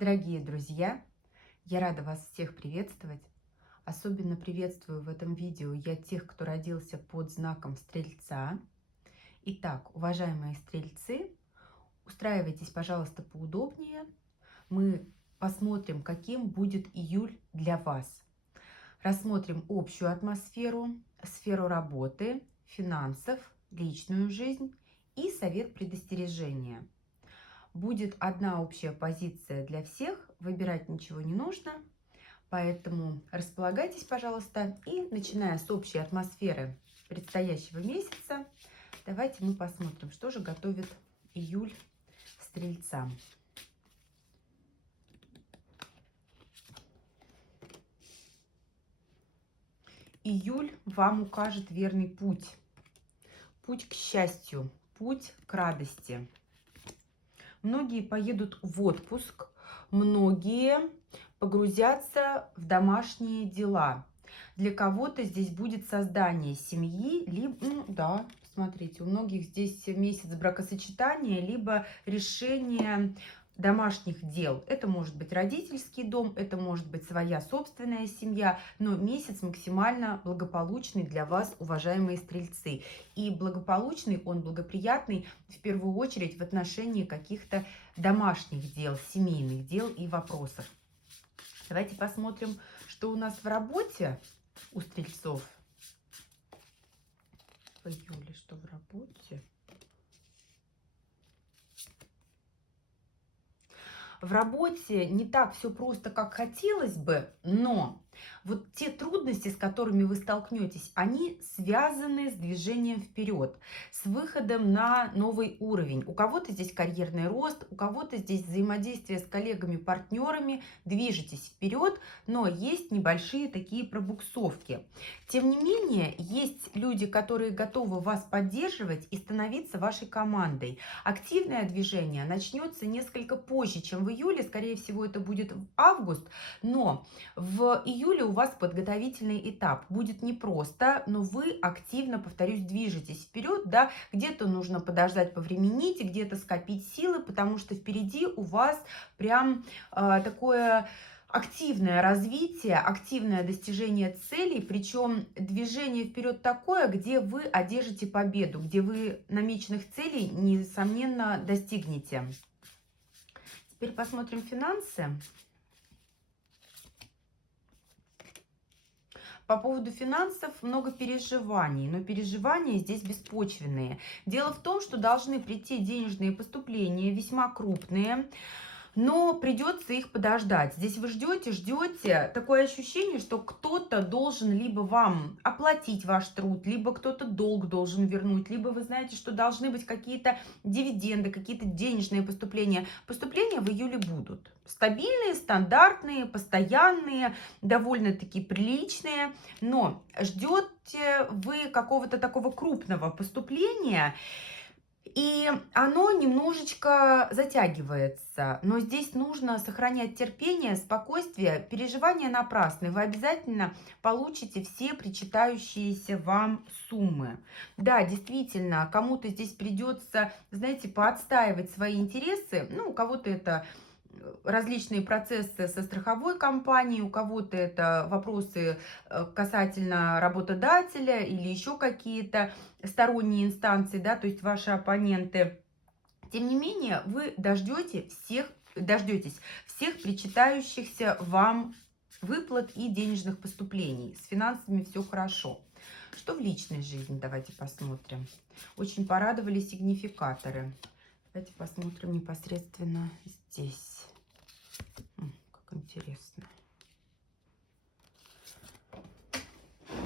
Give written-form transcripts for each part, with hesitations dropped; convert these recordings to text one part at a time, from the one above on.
Дорогие друзья, я рада вас всех приветствовать. Особенно приветствую в этом видео я тех, кто родился под знаком Стрельца. Итак, уважаемые Стрельцы, устраивайтесь, пожалуйста, поудобнее. Мы посмотрим, каким будет июль для вас. Рассмотрим общую атмосферу, сферу работы, финансов, личную жизнь и совет предостережения. Будет одна общая позиция для всех, выбирать ничего не нужно, поэтому располагайтесь, пожалуйста, и начиная с общей атмосферы предстоящего месяца, давайте мы посмотрим, что же готовит июль Стрельцам. Июль вам укажет верный путь, путь к счастью, путь к радости. Многие поедут в отпуск, многие погрузятся в домашние дела. Для кого-то здесь будет создание семьи, либо, да, смотрите, у многих здесь месяц бракосочетания, либо решение домашних дел. Это может быть родительский дом, это может быть своя собственная семья, но месяц максимально благополучный для вас, уважаемые стрельцы. И благополучный, он благоприятный в первую очередь в отношении каких-то домашних дел, семейных дел и вопросов. Давайте посмотрим, что у нас в работе у стрельцов. В июле что в работе? В работе не так все просто, как хотелось бы, но вот те трудности, с которыми вы столкнетесь, они связаны с движением вперед, с выходом на новый уровень. У кого-то здесь карьерный рост, у кого-то здесь взаимодействие с коллегами, партнерами, движетесь вперед, но есть небольшие такие пробуксовки. Тем не менее, есть люди, которые готовы вас поддерживать и становиться вашей командой. Активное движение начнется несколько позже, чем в июле, скорее всего, это будет в август, но в июле у вас подготовительный этап. Будет непросто, но вы активно, повторюсь, движетесь вперед, да, где-то нужно подождать, повременить, где-то скопить силы, потому что впереди у вас прям такое активное развитие, активное достижение целей, причем движение вперед такое, где вы одержите победу, где вы намеченных целей, несомненно, достигнете. Теперь посмотрим финансы. По поводу финансов много переживаний, но переживания здесь беспочвенные. Дело в том, что должны прийти денежные поступления, весьма крупные, но придется их подождать. Здесь вы ждете, такое ощущение, что кто-то должен либо вам оплатить ваш труд, либо кто-то долг должен вернуть, либо вы знаете, что должны быть какие-то дивиденды, какие-то денежные поступления. Поступления в июле будут. Стабильные, стандартные, постоянные, довольно-таки приличные, но ждете вы какого-то такого крупного поступления, и оно немножечко затягивается, но здесь нужно сохранять терпение, спокойствие, переживания напрасны. Вы обязательно получите все причитающиеся вам суммы. Да, действительно, кому-то здесь придется, знаете, поотстаивать свои интересы. Ну, у кого-то это различные процессы со страховой компанией, у кого-то это вопросы касательно работодателя или еще какие-то сторонние инстанции, да, то есть ваши оппоненты. Тем не менее, вы дождетесь всех причитающихся вам выплат и денежных поступлений. С финансами все хорошо. Что в личной жизни? Давайте посмотрим. Очень порадовали сигнификаторы. Давайте посмотрим непосредственно здесь. Как интересно.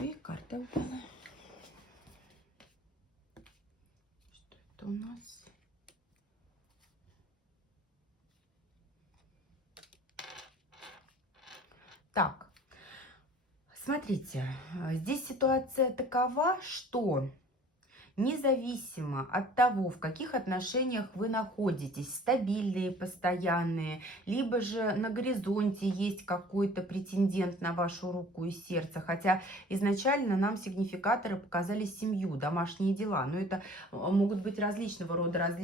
И карта упала. Что это у нас? Так, смотрите, здесь ситуация такова, что независимо от того, в каких отношениях вы находитесь, стабильные, постоянные, либо же на горизонте есть какой-то претендент на вашу руку и сердце, хотя изначально нам сигнификаторы показали семью, домашние дела, но это могут быть различного рода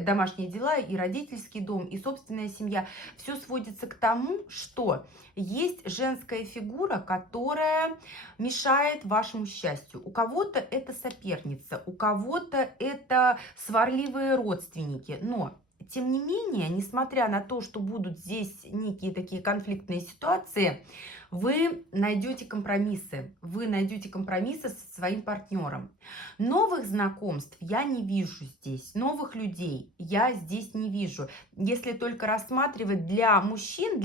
домашние дела, и родительский дом, и собственная семья. Все сводится к тому, что есть женская фигура, которая мешает вашему счастью. У кого-то это соперница, у кого-то это сварливые родственники. Но, тем не менее, несмотря на то, что будут здесь некие такие конфликтные ситуации, вы найдете компромиссы. Вы найдете компромиссы со своим партнером. Новых знакомств я не вижу здесь. Новых людей я здесь не вижу. Если только рассматривать для мужчин,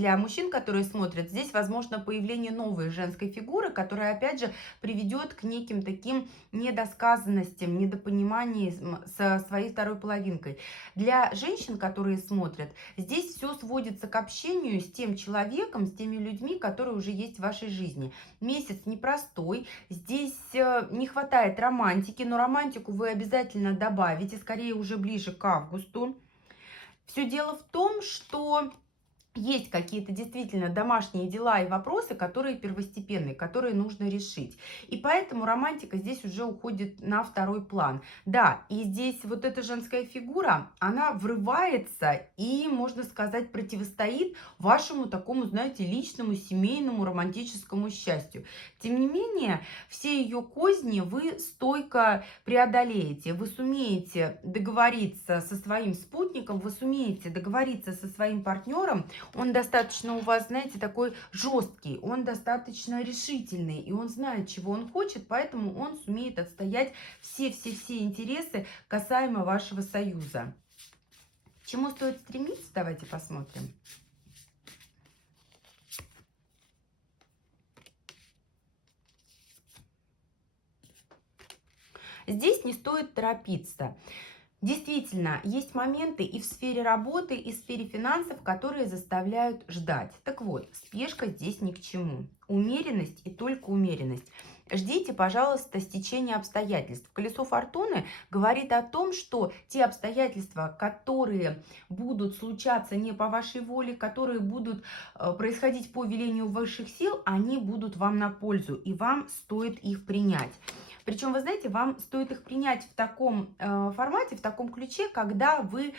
которые смотрят, здесь возможно появление новой женской фигуры, которая, опять же, приведет к неким таким недосказанностям, недопониманиям со своей второй половинкой. Для женщин, которые смотрят, здесь все сводится к общению с тем человеком, с теми людьми, которые уже есть в вашей жизни. Месяц непростой, здесь не хватает романтики, но романтику вы обязательно добавите, скорее уже ближе к августу. Все дело в том, что есть какие-то действительно домашние дела и вопросы, которые первостепенные, которые нужно решить. И поэтому романтика здесь уже уходит на второй план. Да, и здесь вот эта женская фигура, она врывается и, можно сказать, противостоит вашему такому, знаете, личному, семейному, романтическому счастью. Тем не менее, все ее козни вы стойко преодолеете. Вы сумеете договориться со своим спутником, вы сумеете договориться со своим партнером. Он достаточно у вас, знаете, такой жесткий, он достаточно решительный, и он знает, чего он хочет, поэтому он сумеет отстоять все-все-все интересы касаемо вашего союза. К чему стоит стремиться? Давайте посмотрим. Здесь не стоит торопиться. Действительно, есть моменты и в сфере работы, и в сфере финансов, которые заставляют ждать. Так вот, спешка здесь ни к чему. Умеренность и только умеренность. Ждите, пожалуйста, стечения обстоятельств. Колесо фортуны говорит о том, что те обстоятельства, которые будут случаться не по вашей воле, которые будут происходить по велению высших сил, они будут вам на пользу, и вам стоит их принять. Причем, вы знаете, вам стоит их принять в таком формате, в таком ключе, когда вы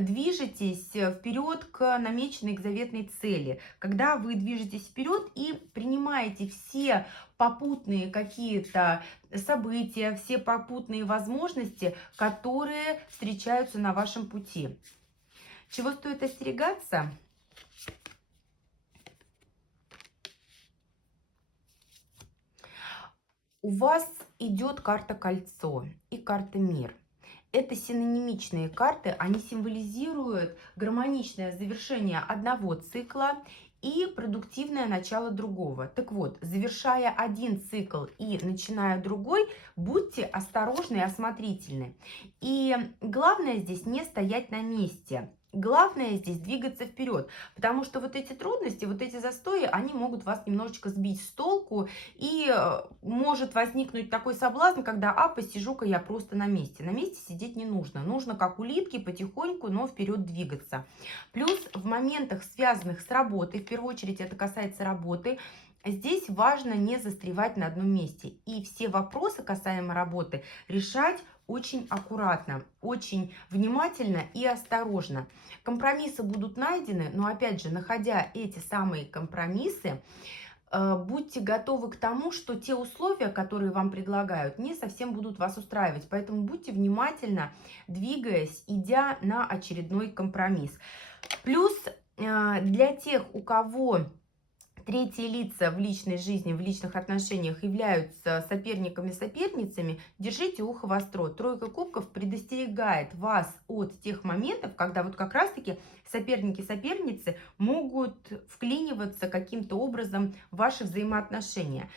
движетесь вперед к намеченной, к заветной цели, когда вы движетесь вперед и принимаете все попутные какие-то события, все попутные возможности, которые встречаются на вашем пути. Чего стоит остерегаться? У вас идет карта кольцо и карта мир. Это синонимичные карты, они символизируют гармоничное завершение одного цикла и продуктивное начало другого. Так вот, завершая один цикл и начиная другой, будьте осторожны и осмотрительны. И главное здесь не стоять на месте. Главное здесь двигаться вперед, потому что вот эти трудности, вот эти застои, они могут вас немножечко сбить с толку, и может возникнуть такой соблазн, когда, посижу-ка я просто на месте. На месте сидеть не нужно. Нужно, как улитки, потихоньку, но вперед двигаться. Плюс в моментах, связанных с работой, в первую очередь это касается работы, здесь важно не застревать на одном месте. И все вопросы касаемо работы решать очень аккуратно, очень внимательно и осторожно. Компромиссы будут найдены, но опять же, находя эти самые компромиссы, будьте готовы к тому, что те условия, которые вам предлагают, не совсем будут вас устраивать. Поэтому будьте внимательны, двигаясь, идя на очередной компромисс. Плюс для тех, у кого третьи лица в личной жизни, в личных отношениях являются соперниками-соперницами, держите ухо востро. Тройка кубков предостерегает вас от тех моментов, когда вот как раз-таки соперники-соперницы могут вклиниваться каким-то образом в ваши взаимоотношения.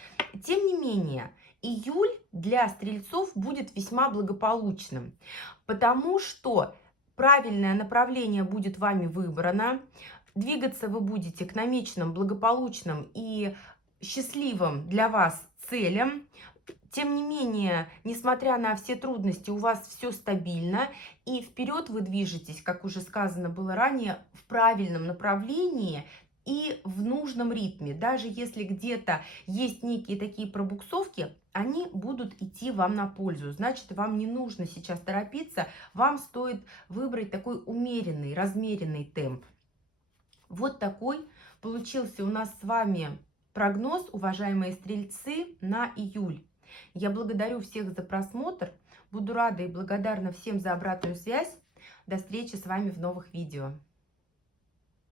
Тем не менее, июль для стрельцов будет весьма благополучным, потому что правильное направление будет вами выбрано. Двигаться вы будете к намеченным, благополучным и счастливым для вас целям. тем не менее, несмотря на все трудности, у вас все стабильно, и вперед вы движетесь, как уже сказано было ранее, в правильном направлении и в нужном ритме. Даже если где-то есть некие такие пробуксовки, они будут идти вам на пользу. Значит, вам не нужно сейчас торопиться, вам стоит выбрать такой умеренный, размеренный темп. Вот такой получился у нас с вами прогноз, уважаемые стрельцы, на июль. Я благодарю всех за просмотр. Буду рада и благодарна всем за обратную связь. До встречи с вами в новых видео.